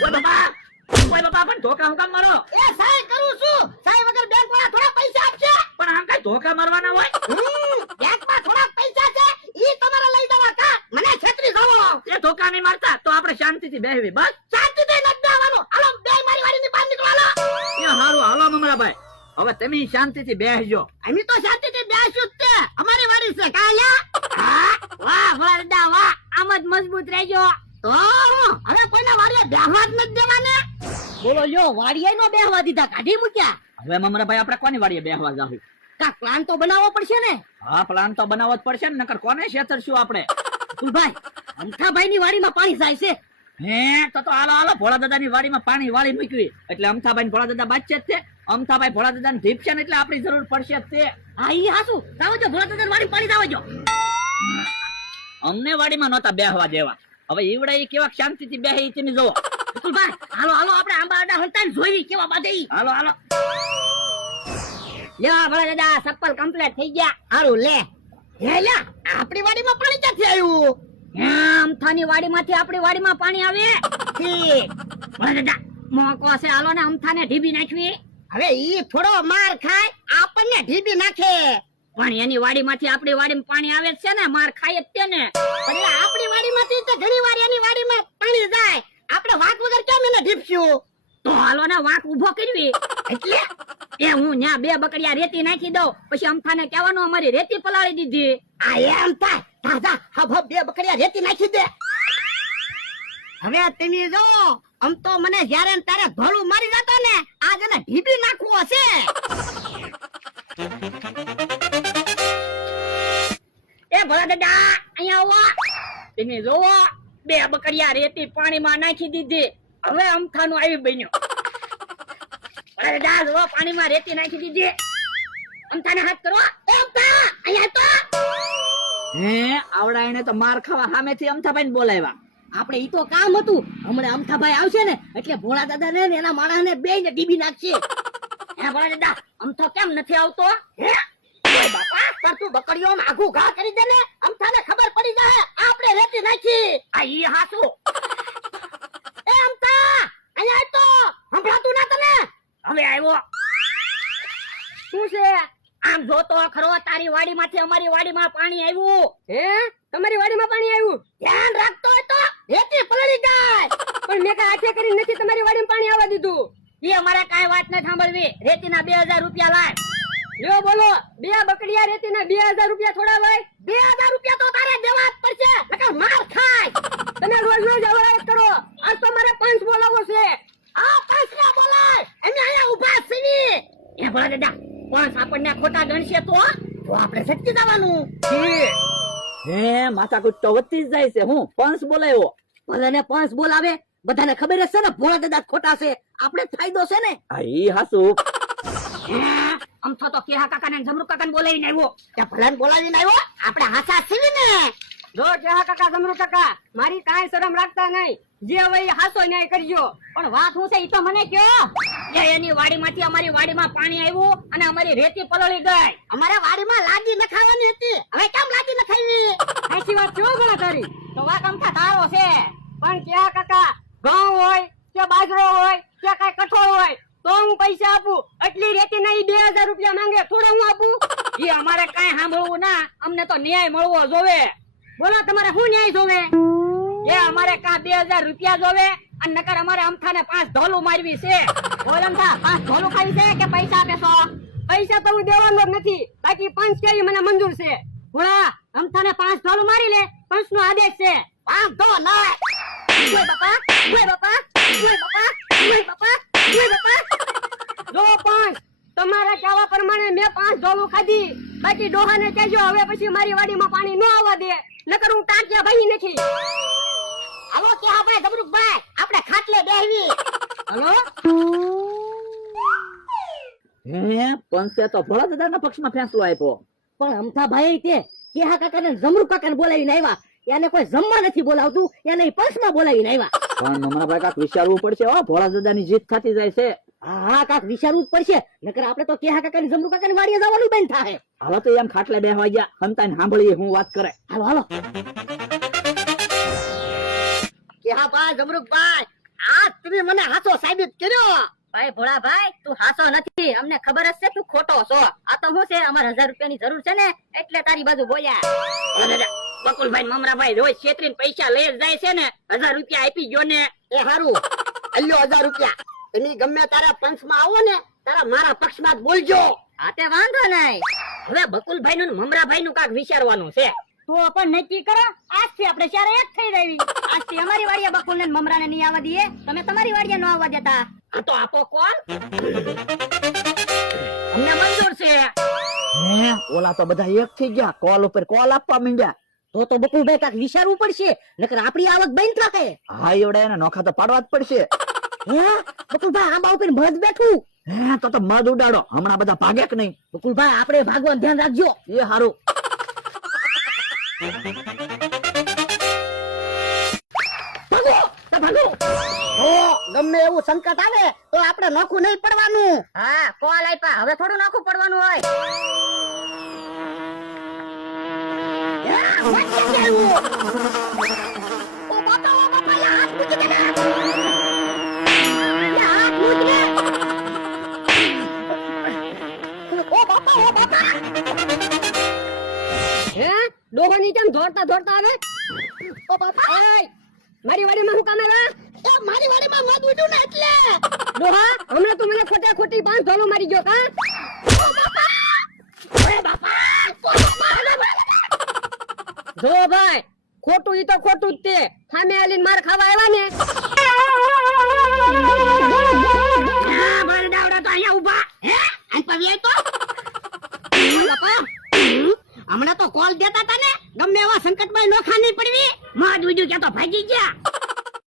ઓય બાપા પણ ધોકા હું કામ મારો? એ સહી કરું છું. સહી વગર બેંક વાળા થોડા પૈસા આપશે? પણ આમ કઈ ધોકા મારવાના હોય? બેંકમાં થોડા પૈસા છે ઈ તમારે લઈ જવા કા મને છેતરી જાવો. એ ધોકા નહીં મારતા તો આપણે શાંતિથી બેહવી બસ. શાંતિથી નથી બેહવાનું. હાલો બે મારી વાડીની બહાર નીકળો હાલો. એ હારું હાલો મમરાભાઈ, હવે તમે શાંતિથી બેસજો. અમે તો શાંતિથી બેસું જ તે. અમારી વાડી છે કાયા. હા વાહ વરદા વાહ. આમ જ મજબૂત રહેજો. તો હવે કોઈને વાડીએ બેહવા જ નથી દેવાને. બોલો યો વાડીએ નો બેહવા દીધા કાઢી મૂક્યા. હવે મમરાભાઈ આપણે કોની વાડીએ બેહવા જાવું? કા પ્લાન તો બનાવવો પડશે ને. હા પ્લાન તો બનાવવો જ પડશે ને, નકર કોને છેતરશું આપણે? ભાઈ અમથાભાઈ ની વાડીમાં પાણી જાય છે. હે તો હાલો હાલો ભોળા દાદાની વાડીમાં પાણી વાળી મૂકવી એટલે અમથાભાઈ ને ભોળા દાદા બાચે જ છે. અમથાભાઈ ભોળા દાદા ને ધીપશે ને એટલે આપણી જરૂર પડશે જ તે. હા ઈ હાસુ જાવજો ભોળા દાદા વાડી પાણી જાવજો. અમને વાડીમાં નહોતા બેહવા દેવા, હવે ઈવડે ઈ કેવા શાંતિથી બેહે ઈ તમે જોવો. ભાઈ હાલો હાલો આપણે આંબા આડા હંતાને જોઈ કેવા બાદે ઈ. હાલો હાલો લ્યો ભોળા દાદા ચપ્પલ કમ્પ્લીટ થઈ ગયા. હારું લે. હે લ્યા આપણી વાડીમાં પાણી ક્યાંથી આવ્યું? અમથાની વાડીમાંથી આપણી વાડીમાં પાણી આવે. ઠીક ભોળા દાદા મોકો છે, હાલો ને અમથાને ઢીબી નાખવી. હવે ઈ થોડો માર ખાય આપણને ઢીબી નાખે, પણ એની વાડીમાંથી આપણી વાડીમાં પાણી આવે છે ને, માર ખાય જ તે ને. પણ આપણી વાડીમાંથી તો ઘણી વાર એની વાડીમાં પાણી જાય, આપણે વાંક વગર કેમ એને ઢીપશું? તો હાલો ને વાંક ઉભો કરવી. એટલે એ હું ન્યા બે બકડિયા રેતી નાખી દઉં, પછી અમથાને કહેવાનું અમારી રેતી પલાળી દીધી. આ એમ થાય દાદા હબ બે બકડિયા રેતી નાખી દે. હવે તમે જો આમ તો મને જ્યારે ને તારે ધોળું મારી જતો ને, આજ એને ઢીબી નાખવો હશે. એ ભોળા દાદા અહીંયા આવો. તમે જોવો બે બકડિયા રેતી પાણીમાં નાખી દીધી, હવે અમથાનું આવી બન્યો. ભોળા દાદા જોવો પાણીમાં રેતી નાખી દીધી, અમથાને હાથ કરો. એ અમથા અહીંયા તો. હે આવડા એને તો માર ખાવા સામેથી અમથાભાઈ ને બોલાવ્યા. આપણે ઈ તો કામ હતું, હમણાં અમથાભાઈ આવશે ને એટલે ભોળા દાદા ને એના માણસ ને બે ને ડીબી નાખશે. હે ભોળા દાદા અમથો કેમ નથી આવતો? હે ઓય બાપા પર તું બકડીઓ માં આઘું ઘા કરી દે ને, અમથાને ખબર પડી જાય આપણે રેતી નાખી. આ ઈ હાસુ. એ અમથા અહીંયા તો સંભળાતું ના તને? હવે આવ્યો. શું છે? આમ જોતો ખરો તારી વાડીમાંથી અમારી વાડીમાં પાણી આવ્યું. હે તમારી વાડીમાં પાણી આવ્યું? ધ્યાન રાખતો હોય તો રેતી પલળી જાય. પણ મેં કઈ હાથે કરી નથી તમારી વાડીમાં પાણી આવવા દીધું. એ અમારે કાઈ વાત ન સાંભળવી. રેતીના 2000 રૂપિયા લાય. લ્યો બોલો બે બકડિયા રેતીના 2000 રૂપિયા થોડા હોય? 2000 રૂપિયા તો તારે દેવા જ પડશે, નકર માર ખાય. તમે રોજ રોજ અવરાય કરો. આજ તો મારે પંચ બોલાવો છે. આ પંચ ના બોલાય, અમે અહીંયા ઊભા છીએ. એ ભલા દાદા પંચ આપણને ખોટા ગણશે તો આપણે સટકી જવાનું. હે માથાકૂટ તો વધતી જ જાય છે. હું પંચ બોલાવ્યો. ભલે પંચ બોલાવે, બધાને ખબર જ છે ને ભોળા દાદા ખોટા છે, આપણે ફાયદો છે ને. આ ઈ હાસુ. અમથો તો કેહા કાકા ને જમરૂ કાકા ને બોલાવીને આવ્યો. ત્યાં ભલાને બોલાવીને આવ્યો, આપણે હાસા છીએ ને. જો કેહા કાકા જમરૂ કાકા મારી કાંઈ શરમ રાખતા નહીં, જે હવે હાસો ન્યાય કરજો. પણ વાત હું છે ઈ તો મને કયો. કે એની વાડીમાંથી અમારી વાડીમાં પાણી આવ્યું અને અમારી રેતી પલળી ગઈ. અમારે વાડીમાં લાદી નખાવાની હતી, હવે કેમ લાદી નખાવી? સાચી વાત છે ગણા તારી. તો વાત અમથા તારો છે, પણ કેહા કાકા ઘઉં હોય કે બાજરો હોય કે કઈ કઠોળ હોય તો હું પૈસા આપું. એટલી રેતી ના 2000 રૂપિયા માંગે, થોડા હું આપું? એ અમારે કઈ સાંભળવું ના, અમને તો ન્યાય મળવો જોવે. બોલો તમારે શું ન્યાય જોવે? એ અમારે કા 2000 રૂપિયા જોવે અને નકર અમારે અમથાને 5 ઢોલું મારવી છે. બોલ અમથા 5 ઢોલું ખાવી છે કે પૈસા આપે છો? પૈસા તો હું દેવાનો જ નથી, બાકી પંચ કેવી મને મંજૂર છે. બોલા અમથાને 5 ઢોલું મારી લે, પંચ નો આદેશ છે. 5 ઢોલ ના ઓય બાપા, ઓય બાપા, ઓય બાપા, ઓય બાપા, ઓય બાપા. જો પંચ તમારા કહેવા પ્રમાણે મેં 5 ઢોલું ખાધી, બાકી ડોહાને કહેજો હવે પછી મારી વાડીમાં પાણી ન આવવા દે, નકર હું ટાંટિયા ભાઈ નથી. હાલો કે હા ભાઈ જબરુકભાઈ આપણે ખાટલે બેહવી. હાલો હે પંચે તો ભોળા દાદાના પક્ષમાં ફેંસલો આપ્યો. પણ અમથાભાઈ તે કેહા કાકા ને જમરૂ કાકા ને બોલાવીને આવ્યા, એને કોઈ જમવા નથી બોલાવતું, એને પંચમાં બોલાવીને આવ્યા. પણ મમરાભાઈ કાક વિચારવું પડશે હો, ભોળા દાદાની જીત થતી જાય છે. હા કાક વિચારવું જ પડશે, નકર આપણે તો કેહા કાકા ની જમરૂ કાકા ની વાડીએ જવાનું બંધ થાય. હાલો તો એમ ખાટલે બેહવા ગયા, હંતાને સાંભળીએ હું વાત કરે. હાલો હાલો. કેહા ભાઈ જમરૂકભાઈ આ તમે મને હાચો સાબિત કર્યો. ભાઈ ભોળાભાઈ તું હાસો નથી, અમને ખબર જ છે તું ખોટો છો. આ તો શું છે, અમારે 1000 રૂપિયાની જરૂર છે ને એટલે તારી બાજુ બોલ્યા. બકુલભાઈ ને મમરાભાઈ રોજ છેતરીને પૈસા લઈ જ જાય છે ને. 1000 રૂપિયા આપી ગયો ને. એ હારું, અલ્યો 1000 રૂપિયા. તમે ગમે તારા પંચમાં આવો ને તારા મારા પક્ષમાં જ બોલજો. હા તે વાંધો નહીં. હવે બકુલભાઈ નું મમરાભાઈ નું કાક વિચારવાનું છે. તો પણ નક્કી કરો, આજથી આપણે ચારે એક થઈ જાવી. આજથી અમારી વાડીએ બકુલને ને મમરાને નહીં આવવા દઈએ, તમે તમારી વાડીએ ન આવવા દેતા. આ તો આપો કોણ? અમને મંજૂર છે. હે ઓલા તો બધા એક થઈ ગયા, કોલ ઉપર કોલ આપવા માંડ્યા. તો બકુલભાઈ કાક વિચારવું પડશે, નકર આપણી આવક બંધ થાકે. હા એવડા એને નોખા તો પાડવા જ પડશે. હે બકુલભાઈ આંબા ઉપર મધ બેઠું. હે તો મધ ઉડાડો, હમણાં બધા ભાગે કે નહીં. બકુલભાઈ આપણે ભાગવાનું ધ્યાન રાખજો. એ હારું. ગમે એવું સંકટ આવે તો આપણે નોખું નહીં પડવાનું. હા કોલ આપ્યા, હવે થોડું નાખું પડવાનું હોય. ડોહાની કેમ દોડતા દોડતા આવે? ઓ બાપા, મારી વાડીમાં હું કામ આવ્યા? એ મારી વાડીમાં મધ ઉડ્યું ને એટલે. ડોહા, હમણાં તું મને ખોટે ખોટી પાંચ ઢોલો મારી ગયો કા? ઓ બાપા! ઓય બાપા! જો ભાઈ, ખોટું ઈ તો ખોટું જ તે. સામે આલીને માર ખાવા આવ્યા ને